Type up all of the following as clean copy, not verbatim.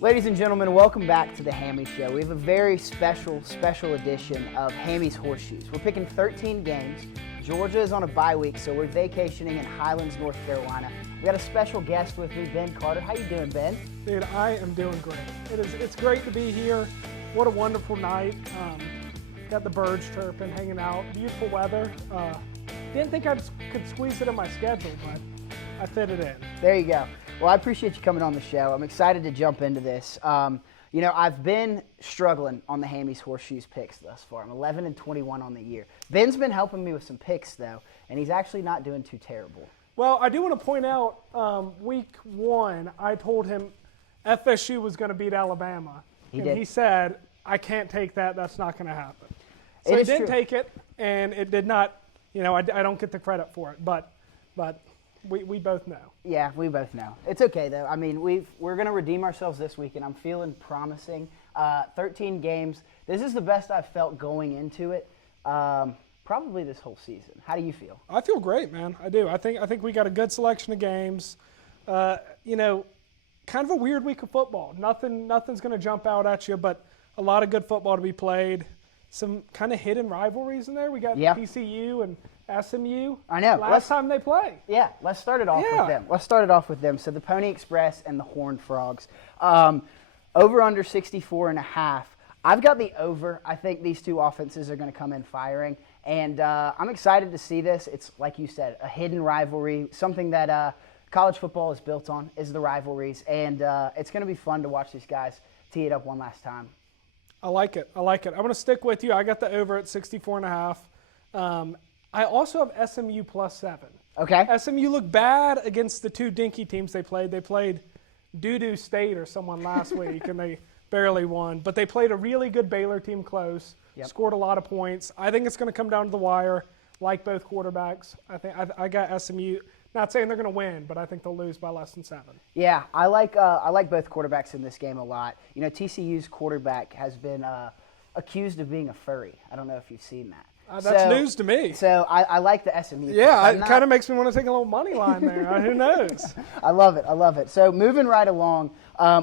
Ladies and gentlemen, welcome back to the Hammy'S Show. We have a very special edition of Hammy'S Horseshoes. We're picking 13 games. Georgia is on a bye week, so we're vacationing in Highlands, North Carolina. We got a special guest with me, Ben Carter. How you doing, Ben? Dude, I am doing great. It's great to be here. What a wonderful night. Got the birds chirping, hanging out. Beautiful weather. Didn't think I could squeeze it in my schedule, but I fit it in. There you go. Well, I appreciate you coming on the show. I'm excited to jump into this. I've been struggling on the Hammy'S Horseshoes picks thus far. I'm 11-21 on the year. Ben's been helping me with some picks, though, and he's actually not doing too terrible. Well, I do want to point out, week one, I told him FSU was going to beat Alabama. He He said, I can't take that. That's not going to happen. So he didn't take it, and it did not, I don't get the credit for it, but we both know. Yeah, we both know. It's okay, though. I mean, we're going to redeem ourselves this week, and I'm feeling promising. 13 games. This is the best I've felt going into it, probably this whole season. How do you feel? I feel great, man. I do. I think we got a good selection of games. Kind of a weird week of football. Nothing's going to jump out at you, but a lot of good football to be played. Some kind of hidden rivalries in there. We got TCU and SMU. I know. Last time they play. Yeah, let's start it off with them. So the Pony Express and the Horned Frogs. Over under 64.5. I've got the over. I think these two offenses are going to come in firing. And I'm excited to see this. It's, like you said, a hidden rivalry, something that college football is built on, is the rivalries. And it's going to be fun to watch these guys tee it up one last time. I like it. I'm going to stick with you. I got the over at 64.5. I also have SMU +7. Okay. SMU looked bad against the two dinky teams they played. They played Doo-Doo State or someone last week, and they barely won. But they played a really good Baylor team close, scored a lot of points. I think it's going to come down to the wire, like both quarterbacks. I got SMU. Not saying they're going to win, but I think they'll lose by less than 7. Yeah, I like both quarterbacks in this game a lot. TCU's quarterback has been accused of being a furry. I don't know if you've seen that. That's news to me. So I like the SMU. Yeah, it kind of makes me want to take a little money line there. Who knows? I love it. So moving right along,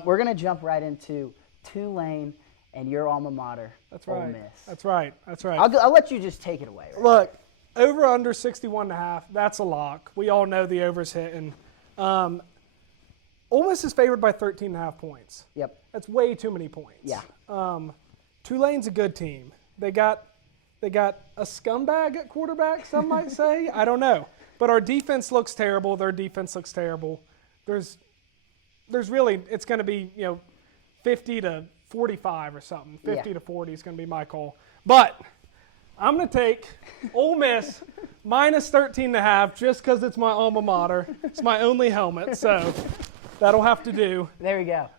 we're going to jump right into Tulane and your alma mater, Ole Miss. That's right. I'll let you just take it away. Right? Look, over under 61.5, that's a lock. We all know the over's hitting. Ole Miss is favored by 13.5 points. Yep. That's way too many points. Yeah. Tulane's a good team. They got a scumbag at quarterback, some might say. I don't know. But our defense looks terrible. Their defense looks terrible. There's really, it's going to be, 50 to 45 or something. 50 to 40 is going to be my call. But I'm going to take Ole Miss minus 13.5 just because it's my alma mater. It's my only helmet, so that'll have to do. There we go.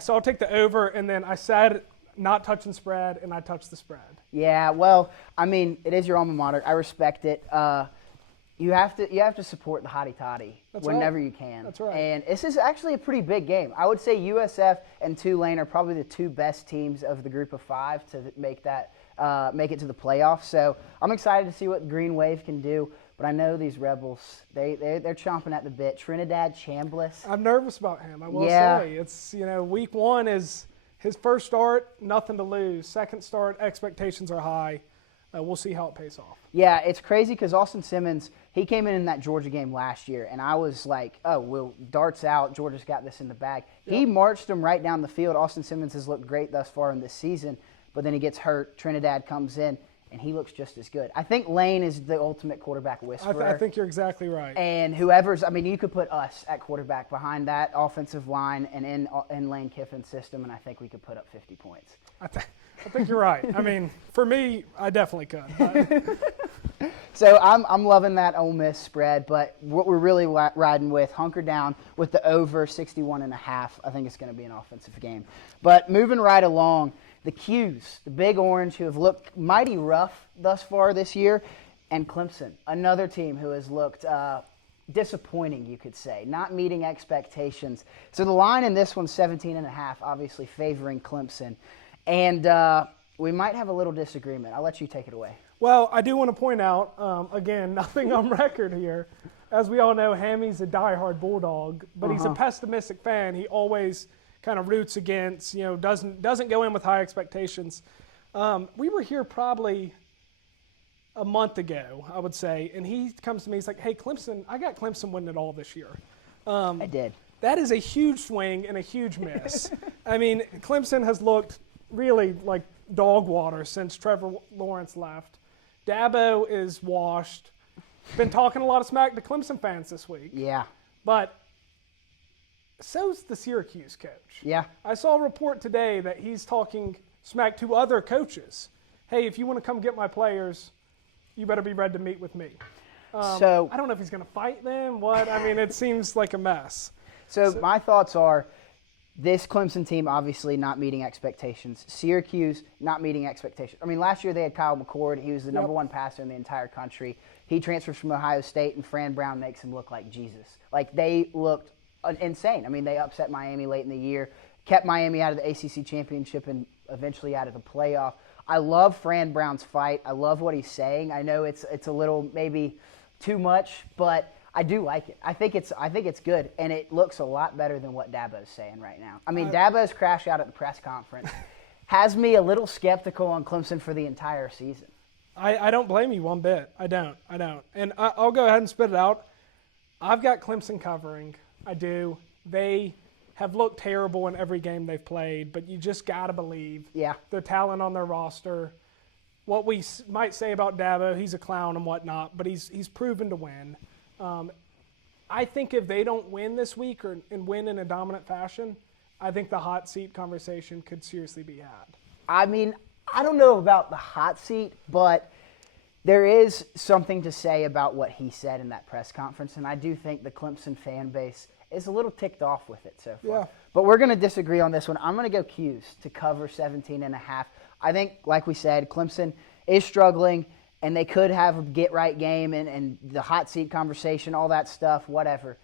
So I'll take the over, and then I said not touching spread, and I touched the spread. Yeah, well, I mean, it is your alma mater. I respect it. You have to support the hottie toddy whenever you can. That's right. And this is actually a pretty big game. I would say USF and Tulane are probably the two best teams of the group of 5 to make it to the playoffs. So I'm excited to see what Green Wave can do. But I know these Rebels, they're chomping at the bit. Trinidad Chambliss. I'm nervous about him, I will say. It's, week one is his first start, nothing to lose. Second start, expectations are high. We'll see how it pays off. Yeah, it's crazy because Austin Simmons, he came in that Georgia game last year, and I was like, oh, well, darts out. Georgia's got this in the bag. Yep. He marched them right down the field. Austin Simmons has looked great thus far in this season, but then he gets hurt. Trinidad comes in, and he looks just as good. I think Lane is the ultimate quarterback whisperer. I think you're exactly right. And you could put us at quarterback behind that offensive line and in Lane Kiffin's system, and I think we could put up 50 points. I think you're right. I mean, for me, I definitely could. So I'm loving that Ole Miss spread, but what we're really riding with, hunker down with the over 61.5. I think it's going to be an offensive game. But moving right along, the Qs, the Big Orange, who have looked mighty rough thus far this year, and Clemson, another team who has looked disappointing, you could say, not meeting expectations. So the line in this one's 17.5, obviously favoring Clemson. And we might have a little disagreement. I'll let you take it away. Well, I do want to point out, again, nothing on record here. As we all know, Hammy's a diehard Bulldog, but he's a pessimistic fan. He always kind of roots against, doesn't go in with high expectations. We were here probably a month ago, I would say, and he comes to me, he's like, hey, Clemson, I got Clemson winning it all this year. I did. That is a huge swing and a huge miss. I mean, Clemson has looked really like dog water since Trevor Lawrence left. Dabo is washed. Been talking a lot of smack to Clemson fans this week. Yeah. But so's the Syracuse coach. Yeah. I saw a report today that he's talking smack to other coaches. Hey, if you want to come get my players, you better be ready to meet with me. So I don't know if he's going to fight them. What? I mean, it seems like a mess. So my thoughts are this Clemson team obviously not meeting expectations. Syracuse not meeting expectations. I mean, last year they had Kyle McCord. He was the number one passer in the entire country. He transfers from Ohio State, and Fran Brown makes him look like Jesus. Like, they looked insane. I mean, they upset Miami late in the year, kept Miami out of the ACC championship and eventually out of the playoff. I love Fran Brown's fight. I love what he's saying. I know it's a little maybe too much, but I do like it. I think it's good, and it looks a lot better than what Dabo's saying right now. I mean, Dabo's crash out at the press conference has me a little skeptical on Clemson for the entire season. I don't blame you one bit. I don't. And I'll go ahead and spit it out. I've got Clemson covering. I do. They have looked terrible in every game they've played, but you just got to believe the talent on their roster. What we might say about Dabo, he's a clown and whatnot, but he's proven to win. I think if they don't win this week and win in a dominant fashion, I think the hot seat conversation could seriously be had. I mean, I don't know about the hot seat, but there is something to say about what he said in that press conference, and I do think the Clemson fan base is a little ticked off with it so far. Yeah. But we're going to disagree on this one. I'm going to go Q's to cover 17.5. I think, like we said, Clemson is struggling, and they could have a get-right game and the hot seat conversation, all that stuff, whatever.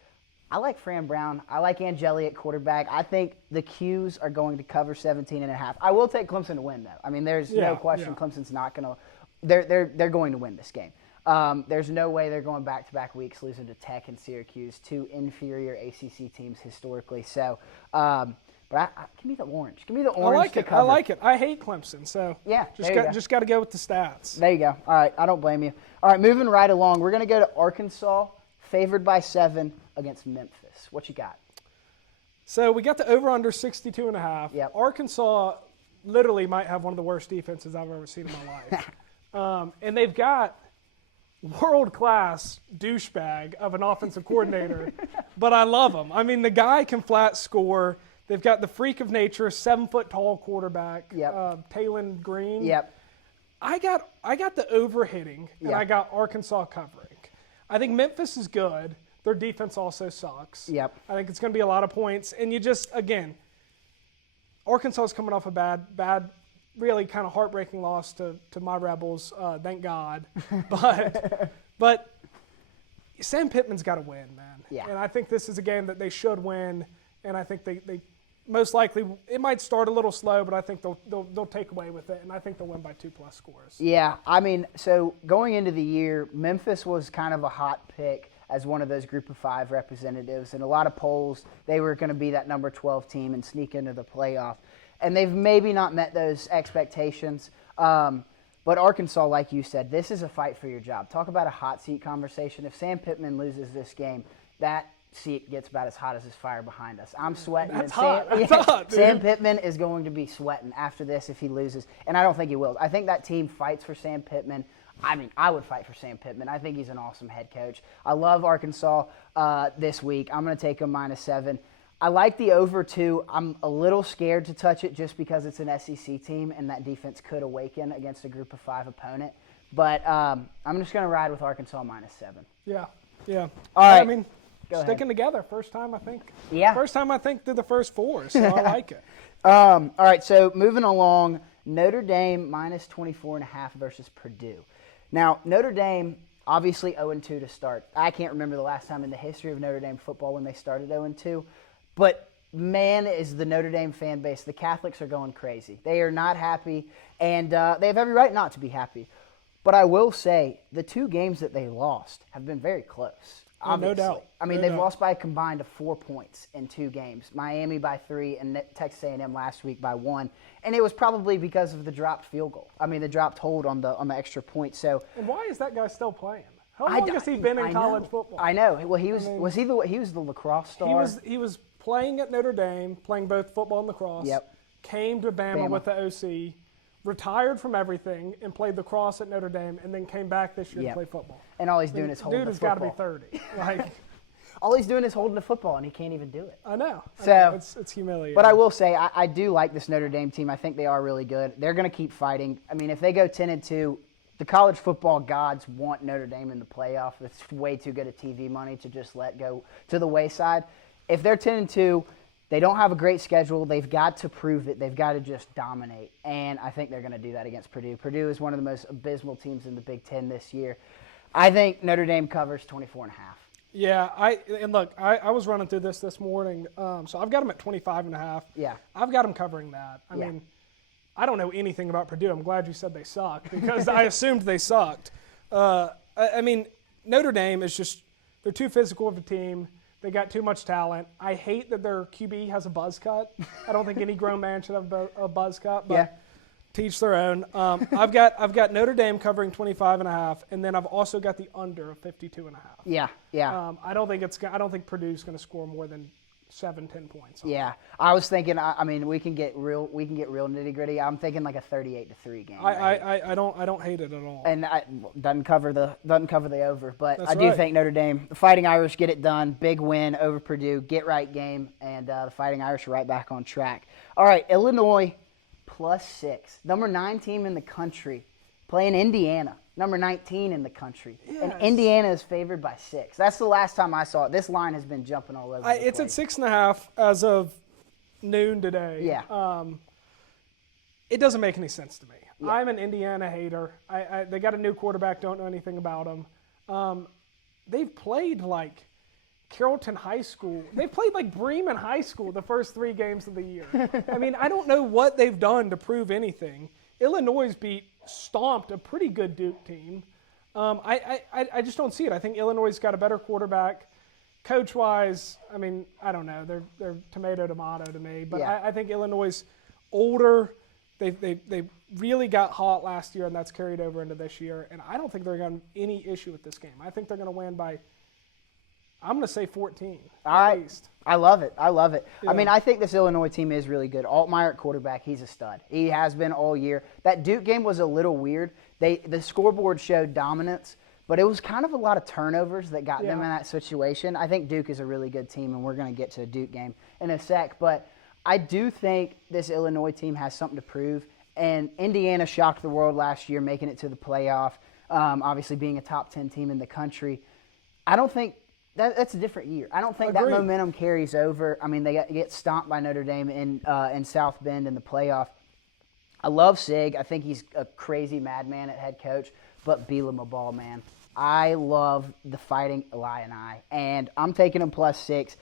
I like Fran Brown. I like Angeli at quarterback. I think the Q's are going to cover 17.5. I will take Clemson to win, though. I mean, there's no question Clemson's not going to – they're going to win this game. There's no way they're going back-to-back weeks losing to Tech and Syracuse, two inferior ACC teams historically. So, but give me the orange. Give me the orange to cover. I like it. I hate Clemson, so just got to go with the stats. There you go. All right, I don't blame you. All right, moving right along, we're going to go to Arkansas, favored by 7 against Memphis. What you got? So we got the over-under 62.5. Yep. Arkansas literally might have one of the worst defenses I've ever seen in my life. And they've got world-class douchebag of an offensive coordinator, but I love him. I mean, the guy can flat score. They've got the freak of nature, 7-foot-tall quarterback, Talon Green. Yep. I got the over-hitting, and I got Arkansas covering. I think Memphis is good. Their defense also sucks. Yep. I think it's going to be a lot of points. And you just, again, Arkansas is coming off a bad, really kind of heartbreaking loss to my Rebels. Thank God. But Sam Pittman's got to win, man. Yeah. And I think this is a game that they should win. And I think they most likely, it might start a little slow, but I think they'll take away with it. And I think they'll win by 2+ scores. Yeah, I mean, so going into the year, Memphis was kind of a hot pick as one of those group of 5 representatives. In a lot of polls, they were going to be that number 12 team and sneak into the playoff. And they've maybe not met those expectations. But Arkansas, like you said, this is a fight for your job. Talk about a hot seat conversation. If Sam Pittman loses this game, that seat gets about as hot as his fire behind us. I'm sweating. That's hot. That's hot, dude. Sam Pittman is going to be sweating after this if he loses. And I don't think he will. I think that team fights for Sam Pittman. I mean, I would fight for Sam Pittman. I think he's an awesome head coach. I love Arkansas this week. I'm going to take them -7. I like the over 2. I'm a little scared to touch it just because it's an SEC team and that defense could awaken against a group of 5 opponent. But I'm just going to ride with Arkansas -7. Yeah. All right. I mean, sticking together. First time, I think. Yeah. First time, I think, through the first 4, so I like it. All right, so moving along, Notre Dame -24.5 versus Purdue. Now, Notre Dame, obviously 0-2 to start. I can't remember the last time in the history of Notre Dame football when they started 0-2. But, man, is the Notre Dame fan base, the Catholics are going crazy. They are not happy, and they have every right not to be happy. But I will say the 2 games that they lost have been very close. Oh, no doubt. I mean, No they've doubt. lost by a combined of 4 points in 2 games. Miami by 3 and Texas A&M last week by 1. And it was probably because of the dropped field goal. I mean, the dropped hold on the extra point. So And why is that guy still playing? How long has he been in college football? I know. Well, he was he was the lacrosse star? He was playing at Notre Dame, playing both football and lacrosse. Yep. Came to Bama with the OC, retired from everything, and played lacrosse at Notre Dame, and then came back this year to play football. And all he's doing is holding Dude the has got to football. be 30. Like, All he's doing is holding the football, and he can't even do it. I know. So It's humiliating. But I will say, I do like this Notre Dame team. I think they are really good. They're going to keep fighting. I mean, if they go 10-2, the college football gods want Notre Dame in the playoff. It's way too good at TV money to just let go to the wayside. If they're 10-2, they don't have a great schedule. They've got to prove it. They've got to just dominate. And I think they're going to do that against Purdue. Purdue is one of the most abysmal teams in the Big Ten this year. I think Notre Dame covers 24.5. Yeah, I was running through this morning, so I've got them at 25.5. Yeah. I've got them covering that. I mean, I don't know anything about Purdue. I'm glad you said they suck because I assumed they sucked. I mean, Notre Dame is just, they're too physical of a team. They got too much talent. I hate that their QB has a buzz cut. I don't think any grown man should have a buzz cut, but teach their own. I've got Notre Dame covering 25.5, and then I've also got the under of 52.5. Yeah. I don't think Purdue's going to score more than 7-10 points. Yeah, I was thinking. I mean, we can get real nitty gritty. I'm thinking like a 38-3 game. I don't hate it at all. And doesn't cover the over, but That's I do right. think Notre Dame, the Fighting Irish, get it done. Big win over Purdue. Get right game, and the Fighting Irish are right back on track. All right, Illinois +6, number 9 team in the country, playing Indiana, number 19 in the country, and Yes. Indiana is favored by 6. That's the last time I saw it. This line has been jumping all over. It's at 6.5 as of noon today. Yeah. It doesn't make any sense to me. Yeah. I'm an Indiana hater. They got a new quarterback. Don't know anything about them. They've played like Carrollton High School. They played like Bremen High School the first 3 games of the year. I mean, I don't know what they've done to prove anything. Illinois stomped a pretty good Duke team. I just don't see it. I think Illinois got a better quarterback. Coach-wise, I mean, I don't know. They're tomato to me. But Yeah. I think Illinois is older. They really got hot last year, and that's carried over into this year. And I don't think they're going to have any issue with this game. I think they're going to win by, I'm going to say 14 at least. I love it. Yeah. I mean, Yeah. I think this Illinois team is really good. Altmaier at quarterback, he's a stud. He has been all year. That Duke game was a little weird. The scoreboard showed dominance, but it was kind of a lot of turnovers that got them in that situation. I think Duke is a really good team, and we're going to get to a Duke game in a sec. But I do think this Illinois team has something to prove. And Indiana shocked the world last year, making it to the playoff, obviously being a top 10 team in the country. I don't think that's a different year. I don't think that Agreed. momentum carries over. I mean, they get stomped by Notre Dame in South Bend in the playoff. I love Sig. I think he's a crazy madman at head coach, but Bielema a ball, man. I love the Fighting Illini, and I'm taking them +6.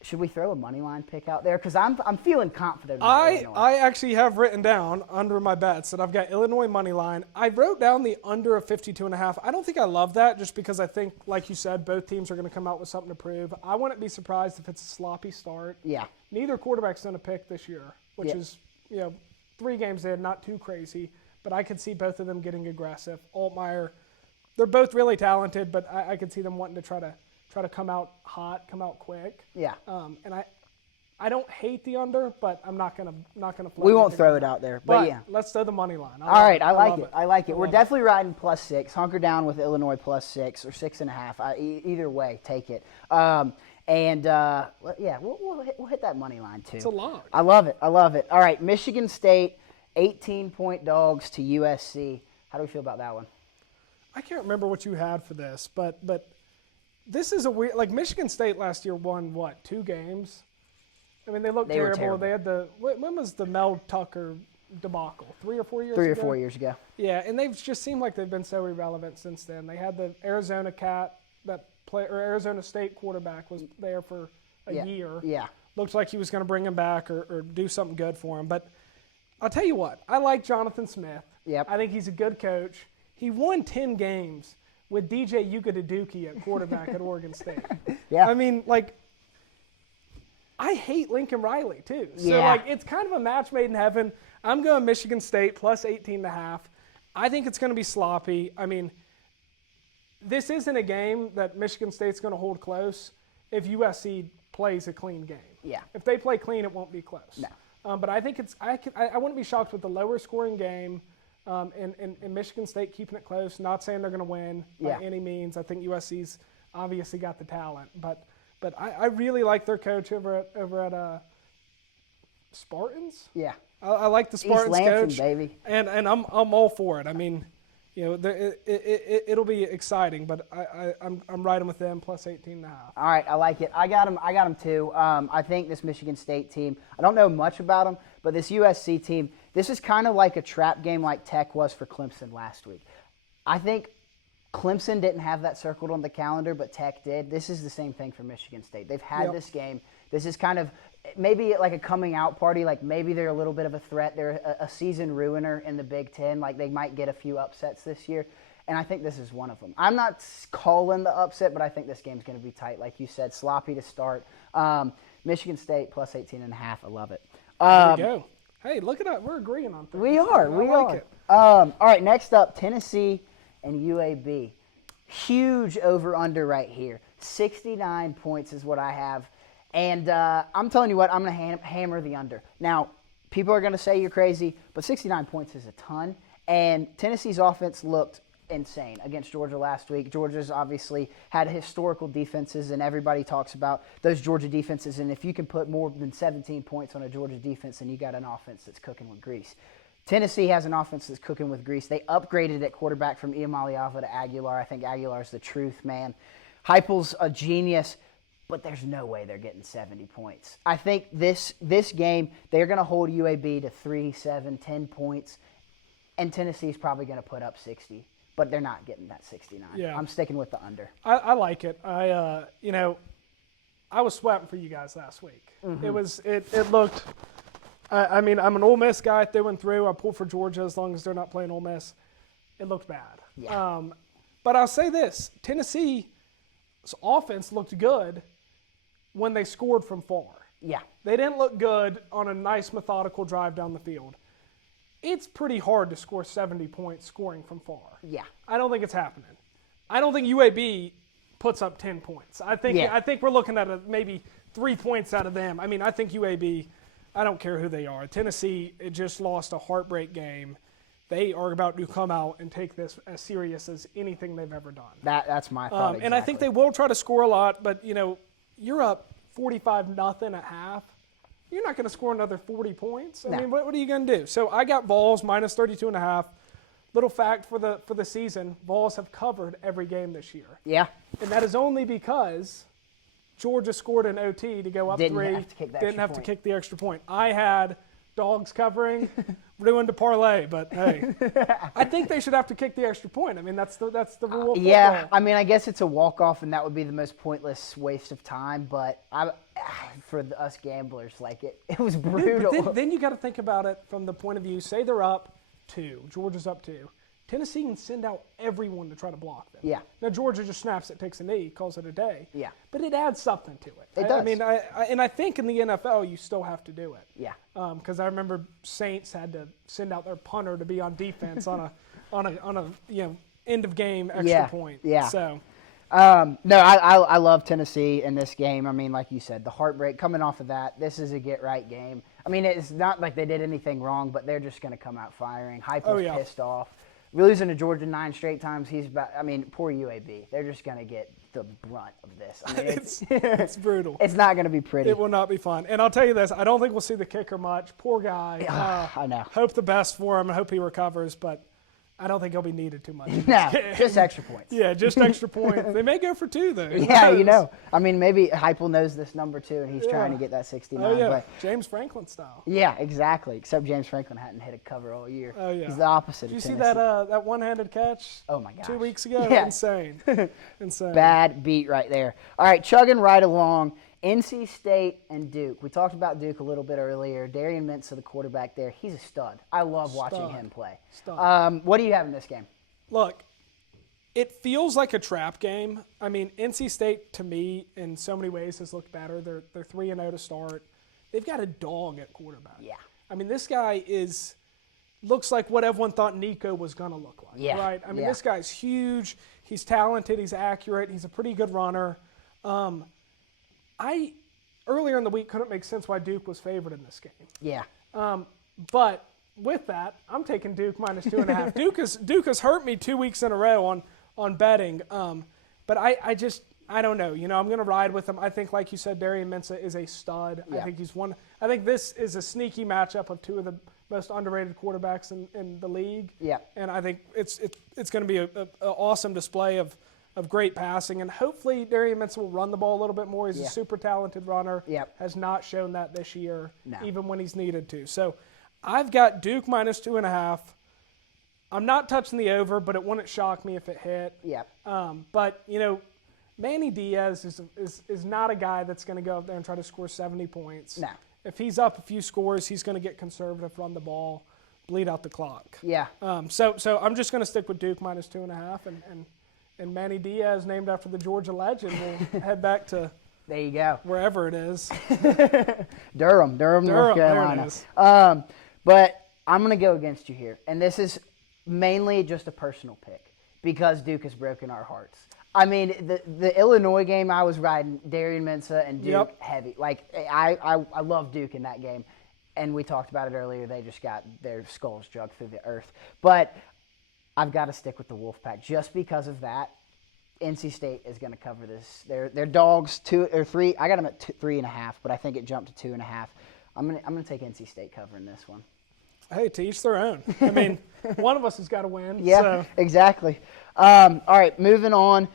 Should we throw a money line pick out there? Because I'm feeling confident about Illinois. I actually have written down under my bets that I've got Illinois money line. I wrote down the under of 52.5. I don't think I love that just because I think, like you said, both teams are going to come out with something to prove. I wouldn't be surprised if it's a sloppy start. Yeah. Neither quarterback's going to pick this year, which Yeah. is, 3 games in, not too crazy. But I could see both of them getting aggressive. Altmaier, they're both really talented, but I could see them wanting to try to come out hot, come out quick. Yeah. And I don't hate the under, but I'm not gonna. We won't throw it out there, but yeah. Let's throw the money line. All right, I like it. I like it. I We're love definitely riding +6. Hunker down with Illinois +6 or 6.5. Either way, take it. We'll hit that money line too. It's a lot. I love it. All right, Michigan State, 18-point dogs to USC. How do we feel about that one? I can't remember what you had for this, but this is a weird. Like Michigan State last year won 2 games. I mean, they looked They were terrible. terrible. They had when was the Mel Tucker debacle? 3 or 4 years ago? 3 or 4 years ago. Yeah, and they've just seemed like they've been so irrelevant since then. They had the Arizona Arizona State quarterback was there for a year. Yeah. Looked like he was going to bring him back or do something good for him. But I'll tell you what, I like Jonathan Smith. Yep. I think he's a good coach. he won 10 games with DJ Ukadiduki at quarterback at Oregon State. Yeah. I mean, like, I hate Lincoln Riley, too. So, Yeah. like, it's kind of a match made in heaven. I'm going Michigan State plus 18.5. I think it's going to be sloppy. I mean, this isn't a game that Michigan State's going to hold close if USC plays a clean game. Yeah. If they play clean, it won't be close. No. But I think I wouldn't be shocked with the lower scoring game and Michigan State keeping it close. Not saying they're going to win by any means. I think USC's obviously got the talent. But I really like their coach over at Spartans. Yeah. I like the East Spartans Lansing, coach. baby. And I'm all for it. I mean, it'll be exciting, but I'm riding with them plus 18.5. All right, I like it. I got them too. I think this Michigan State team, I don't know much about them, but this USC team, this is kind of like a trap game like Tech was for Clemson last week. I think Clemson didn't have that circled on the calendar, but Tech did. This is the same thing for Michigan State. They've had this game. This is kind of maybe like a coming out party. Like maybe they're a little bit of a threat. They're a season ruiner in the Big Ten. Like they might get a few upsets this year. And I think this is one of them. I'm not calling the upset, but I think this game's going to be tight. Like you said, sloppy to start. Michigan State plus 18.5. I love it. There you go. Hey, look at that. We're agreeing on things. We are. I like it. All right, next up, Tennessee and UAB. Huge over-under right here. 69 points is what I have. And I'm telling you what, I'm going to hammer the under. Now, people are going to say you're crazy, but 69 points is a ton. And Tennessee's offense looked insane against Georgia last week. Georgia's obviously had historical defenses, and everybody talks about those Georgia defenses. And if you can put more than 17 points on a Georgia defense, then you got an offense that's cooking with grease. Tennessee has an offense that's cooking with grease. They upgraded at quarterback from Iamaleava to Aguilar. I think Aguilar's the truth, man. Heupel's a genius, but there's no way they're getting 70 points. I think this game, they're going to hold UAB to 3, 7, 10 points, and Tennessee's probably going to put up 60, but they're not getting that 69. Yeah. I'm sticking with the under. I like it. I was sweating for you guys last week. Mm-hmm. It looked. I mean, I'm an Ole Miss guy through and through. I pull for Georgia as long as they're not playing Ole Miss. It looked bad. Yeah. But I'll say this: Tennessee's offense looked good when they scored from far. Yeah. They didn't look good on a nice methodical drive down the field. It's pretty hard to score 70 points scoring from far. Yeah. I don't think it's happening. I don't think UAB puts up 10 points. I think we're looking at maybe 3 points out of them. I mean, I think UAB, I don't care who they are. Tennessee, it just lost a heartbreak game. They are about to come out and take this as serious as anything they've ever done. That's my thought. And I think they will try to score a lot, but, you're up 45-0 at half. You're not going to score another 40 points. I mean, what are you going to do? So I got Vols minus 32.5. Little fact for the season, Vols have covered every game this year. Yeah. And that is only because Georgia scored an OT to go up 3. Didn't have to kick the extra point. I had Dogs covering, ruined a parlay, but hey, I think they should have to kick the extra point. I mean, that's the rule of football. Yeah, I mean, I guess it's a walk-off, and that would be the most pointless waste of time, but for us gamblers, like, it was brutal. But then you got to think about it from the point of view, say they're up 2, Georgia's up 2. Tennessee can send out everyone to try to block them. Yeah. Now, Georgia just snaps it, takes a knee, calls it a day. Yeah. But it adds something to it. It does. I mean, I think in the NFL, you still have to do it. Yeah. Because I remember Saints had to send out their punter to be on defense on a end of game extra point. Yeah. So. No, I love Tennessee in this game. I mean, like you said, the heartbreak coming off of that, this is a get-right game. I mean, it's not like they did anything wrong, but they're just going to come out firing. Heupel's pissed off. Losing to Georgia 9 straight times, poor UAB. They're just going to get the brunt of this. I mean, it's brutal. It's not going to be pretty. It will not be fun. And I'll tell you this, I don't think we'll see the kicker much. Poor guy. I know. Hope the best for him. I hope he recovers, but I don't think he'll be needed too much. No, just extra points. Yeah, just extra points. They may go for 2, though. Yeah, I mean, maybe Heupel knows this number, too, and he's trying to get that 69. Oh, yeah, but, James Franklin style. Yeah, exactly, except James Franklin hadn't hit a cover all year. Oh, yeah. He's the opposite Did you of see Tennessee. that one-handed catch? Oh, my gosh. 2 weeks ago? Yeah. Insane. Insane. Bad beat right there. All right, chugging right along. NC State and Duke. We talked about Duke a little bit earlier. Darian Mintz, the quarterback there, he's a stud. I love watching him play. Stud. What do you have in this game? Look, it feels like a trap game. I mean, NC State, to me, in so many ways has looked better. They're 3-0 to start. They've got a dog at quarterback. Yeah. I mean, this guy looks like what everyone thought Nico was going to look like, Yeah. right? I mean, Yeah. this guy's huge. He's talented. He's accurate. He's a pretty good runner. I, earlier in the week, couldn't make sense why Duke was favored in this game. Yeah. But with that, I'm taking Duke minus 2.5. Duke has hurt me 2 weeks in a row on betting. But I don't know. I'm going to ride with him. I think, like you said, Darian Mensah is a stud. Yeah. I think this is a sneaky matchup of two of the most underrated quarterbacks in the league. Yeah. And I think it's going to be an awesome display of great passing. And hopefully Darian Mensah will run the ball a little bit more. He's a super talented runner. Yep. Has not shown that this year, No. even when he's needed to. So I've got Duke minus 2.5. I'm not touching the over, but it wouldn't shock me if it hit. Yep. But, Manny Diaz is not a guy that's going to go up there and try to score 70 points. No. If he's up a few scores, he's going to get conservative, run the ball, bleed out the clock. Yeah. So I'm just going to stick with Duke minus 2.5, and Manny Diaz, named after the Georgia legend, will head back to There you go. wherever it is. Durham, North Carolina. There it is. But I'm going to go against you here. And this is mainly just a personal pick because Duke has broken our hearts. I mean, the Illinois game, I was riding Darian Mensah and Duke heavy. Like, I love Duke in that game. And we talked about it earlier. They just got their skulls dragged through the earth. But I've got to stick with the Wolfpack just because of that. NC State is going to cover this. They're dogs 2 or 3. I got them at 3.5, but I think it jumped to 2.5. I'm gonna take NC State covering this one. Hey, to each their own. I mean, one of us has got to win. Yeah, so. exactly. All right, moving on.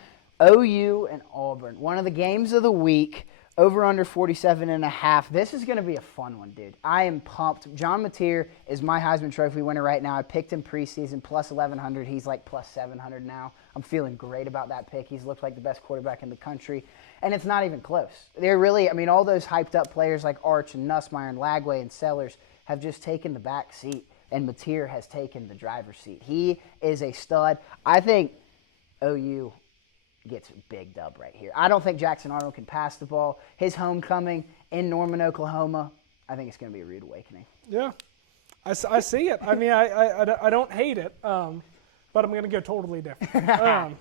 OU and Auburn. One of the games of the week. Over under 47.5. This is going to be a fun one, dude. I am pumped. John Mateer is my Heisman Trophy winner right now. I picked him preseason plus 1,100. He's like plus 700 now. I'm feeling great about that pick. He's looked like the best quarterback in the country, and it's not even close. They're really, I mean, all those hyped up players like Arch and Nussmeier and Lagway and Sellers have just taken the back seat, and Mateer has taken the driver's seat. He is a stud. I think OU gets a big dub right here. I don't think Jackson Arnold can pass the ball. His homecoming in Norman, Oklahoma, I think it's going to be a rude awakening. Yeah, I see it. I mean, I don't hate it, but I'm going to go totally different.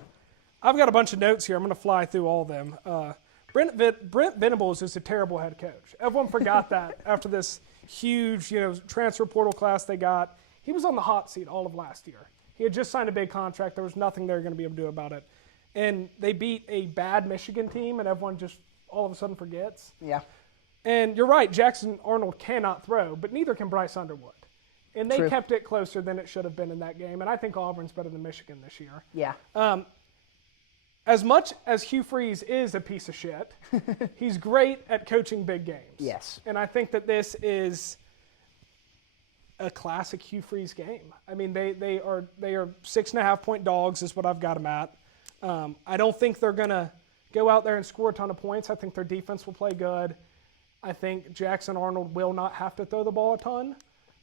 I've got a bunch of notes here. I'm going to fly through all of them. Brent Venables is a terrible head coach. Everyone forgot that after this huge, transfer portal class they got. He was on the hot seat all of last year. He had just signed a big contract. There was nothing they were going to be able to do about it. And they beat a bad Michigan team, and everyone just all of a sudden forgets. Yeah. And you're right, Jackson Arnold cannot throw, but neither can Bryce Underwood. And they kept it closer than it should have been in that game. And I think Auburn's better than Michigan this year. Yeah. As much as Hugh Freeze is a piece of shit, he's great at coaching big games. Yes. And I think that this is a classic Hugh Freeze game. I mean, they are 6.5-point dogs is what I've got them at. I don't think they're going to go out there and score a ton of points. I think their defense will play good. I think Jackson Arnold will not have to throw the ball a ton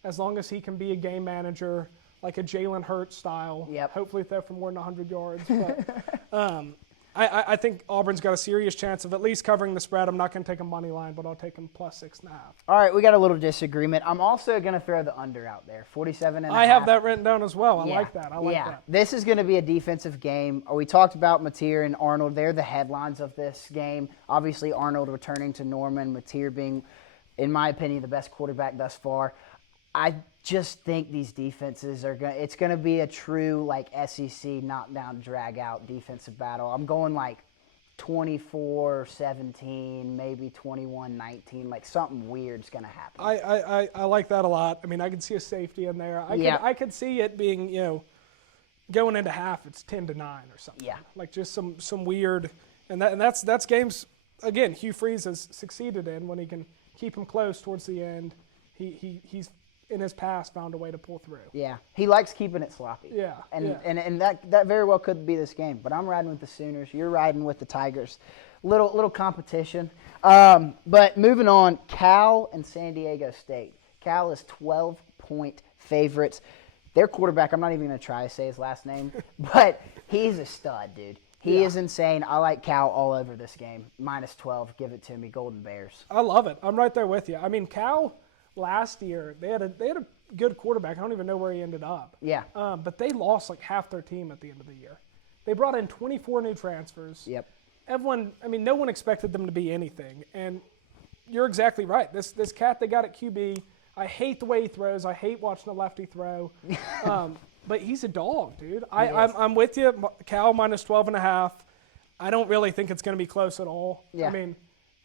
as long as he can be a game manager, like a Jalen Hurts style. Yep. Hopefully throw for more than 100 yards. But I think Auburn's got a serious chance of at least covering the spread. I'm not going to take a money line, but I'll take them plus 6.5. All right, we got a little disagreement. I'm also going to throw the under out there, 47.5. I have that written down as well. I Yeah. like that. I like that. This is going to be a defensive game. We talked about Mateer and Arnold. They're the headlines of this game. Obviously, Arnold returning to Norman, Mateer being, in my opinion, the best quarterback thus far. I just think these defenses are going to – it's going to be a true, like, SEC knockdown, drag-out defensive battle. I'm going, like, 24-17, maybe 21-19. Like, something weird's going to happen. I like that a lot. I mean, I could see a safety in there. I could see it being, going into half, it's 10-9 or something. Yeah. Like, just some weird – and that's games, again, Hugh Freeze has succeeded in when he can keep them close towards the end. He's – in his past, found a way to pull through. Yeah, he likes keeping it sloppy. Yeah, and that very well could be this game. But I'm riding with the Sooners. You're riding with the Tigers. Little competition. But moving on, Cal and San Diego State. Cal is 12-point favorites. Their quarterback, I'm not even going to try to say his last name, but he's a stud, dude. He is insane. I like Cal all over this game. -12, give it to me, Golden Bears. I love it. I'm right there with you. I mean, Cal last year, they had a good quarterback. I don't even know where he ended up. Yeah. But they lost like half their team at the end of the year. They brought in 24 new transfers. Yep. No one expected them to be anything. And you're exactly right. This cat they got at QB, I hate the way he throws. I hate watching the lefty throw. But he's a dog, dude. I'm with you. Cal -12.5. I don't really think it's going to be close at all. Yeah. I mean,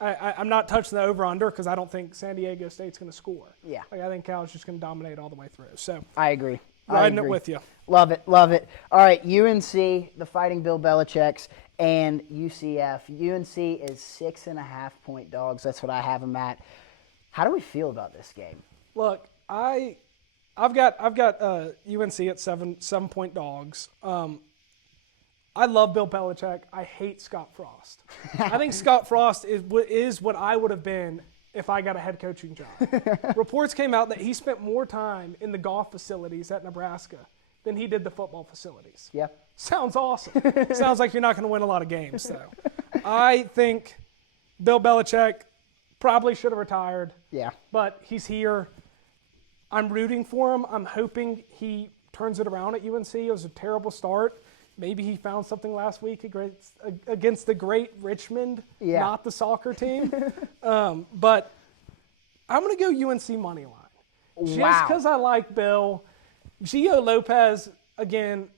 I'm not touching the over-under because I don't think San Diego State's going to score. Yeah. Like, I think Cal's just going to dominate all the way through. So I agree. Riding it with you. Love it, love it. All right, UNC, the Fighting Bill Belichick's, and UCF. UNC is 6.5-point dogs. That's what I have them at. How do we feel about this game? Look, I've got UNC at 7-point dogs. I love Bill Belichick. I hate Scott Frost. I think Scott Frost is what I would have been if I got a head coaching job. Reports came out that he spent more time in the golf facilities at Nebraska than he did the football facilities. Yeah. Sounds awesome. Sounds like you're not going to win a lot of games, though. I think Bill Belichick probably should have retired. Yeah. But he's here. I'm rooting for him. I'm hoping he turns it around at UNC. It was a terrible start. Maybe he found something last week against the great Richmond, not the soccer team. But I'm going to go UNC money line. Just because I like Bill. Gio Lopez, again,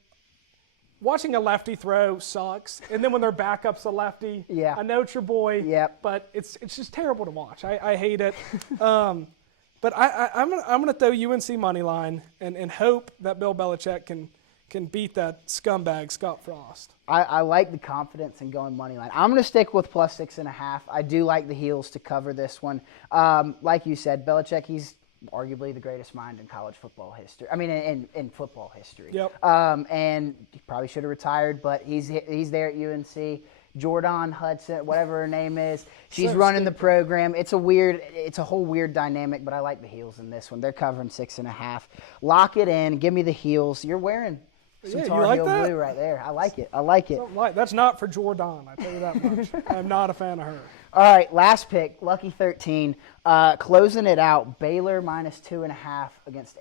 watching a lefty throw sucks. And then when their backup's a lefty, I know it's your boy, but it's just terrible to watch. I hate it. But I'm going to throw UNC money line and hope that Bill Belichick can beat that scumbag Scott Frost. I like the confidence in going money line. I'm going to stick with +6.5. I do like the Heels to cover this one. Like you said, Belichick, he's arguably the greatest mind in college football history. I mean, in football history. Yep. And he probably should have retired, but he's there at UNC. Jordan Hudson, whatever her name is, she's running the program. It's a whole weird dynamic, but I like the Heels in this one. They're covering 6.5. Lock it in. Give me the Heels. You're wearing some Tar Heel blue right there. I like it. That's not for Jordan, I tell you that much. I'm not a fan of her. All right, last pick, Lucky 13. Closing it out, Baylor -2.5 against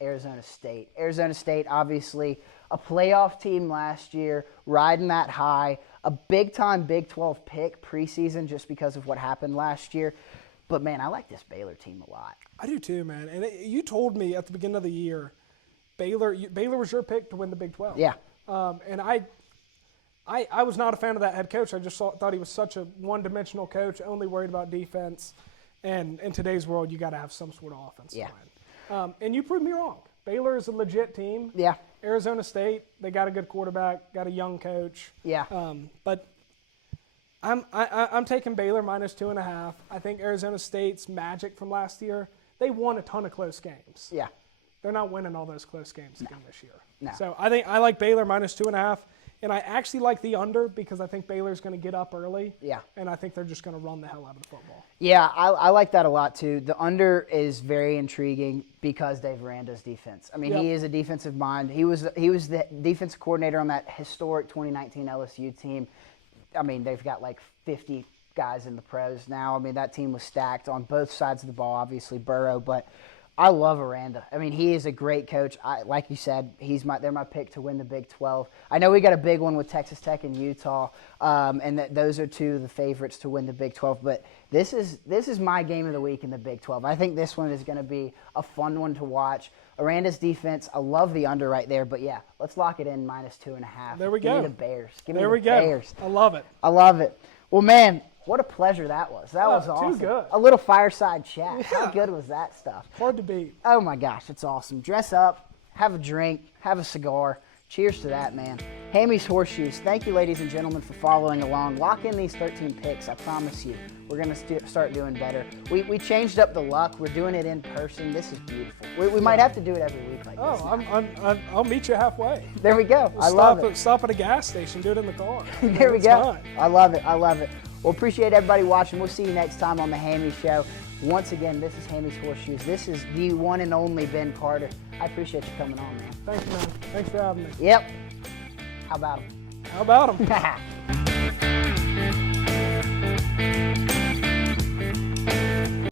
Arizona State. Arizona State, obviously, a playoff team last year, riding that high. A big-time Big 12 pick preseason just because of what happened last year. But, man, I like this Baylor team a lot. I do too, man. And you told me at the beginning of the year, Baylor was your pick to win the Big 12. Yeah. And I was not a fan of that head coach. I just thought he was such a one-dimensional coach, only worried about defense. And in today's world, you got to have some sort of offense line. And you proved me wrong. Baylor is a legit team. Yeah. Arizona State, they got a good quarterback, got a young coach. Yeah. But I'm taking Baylor -2.5. I think Arizona State's magic from last year, they won a ton of close games. Yeah. They're not winning all those close games again this year. No. So I think I like Baylor -2.5. And I actually like the under because I think Baylor's going to get up early. Yeah. And I think they're just going to run the hell out of the football. Yeah, I like that a lot too. The under is very intriguing because Dave Aranda's defense. I mean, he is a defensive mind. He was the defensive coordinator on that historic 2019 LSU team. I mean, they've got like 50 guys in the pros now. I mean, that team was stacked on both sides of the ball, obviously Burrow, but I love Aranda. I mean, he is a great coach. Like you said, they're my pick to win the Big 12. I know we got a big one with Texas Tech and Utah, and those are two of the favorites to win the Big 12. But this is my game of the week in the Big 12. I think this one is going to be a fun one to watch. Aranda's defense, I love the under right there. But, yeah, let's lock it in -2.5. There we go. Give me the Bears. Give me the Bears. I love it. I love it. Well, man, what a pleasure that was. That was awesome. Too good. A little fireside chat. Yeah. How good was that stuff? Hard to beat. Oh, my gosh, it's awesome. Dress up, have a drink, have a cigar. Cheers to that, man. Hammy'S Horseshoes, thank you, ladies and gentlemen, for following along. Lock in these 13 picks. I promise you, we're going to start doing better. We changed up the luck. We're doing it in person. This is beautiful. We might have to do it every week like this. I'll meet you halfway. There we go. I love it. Stop at a gas station. Do it in the car. There we go. Fun. I love it. Well, appreciate everybody watching. We'll see you next time on the Hammy'S Show. Once again, this is Hammy'S Horseshoes. This is the one and only Ben Carter. I appreciate you coming on, man. Thanks, man. Thanks for having me. Yep. How about him? How about him?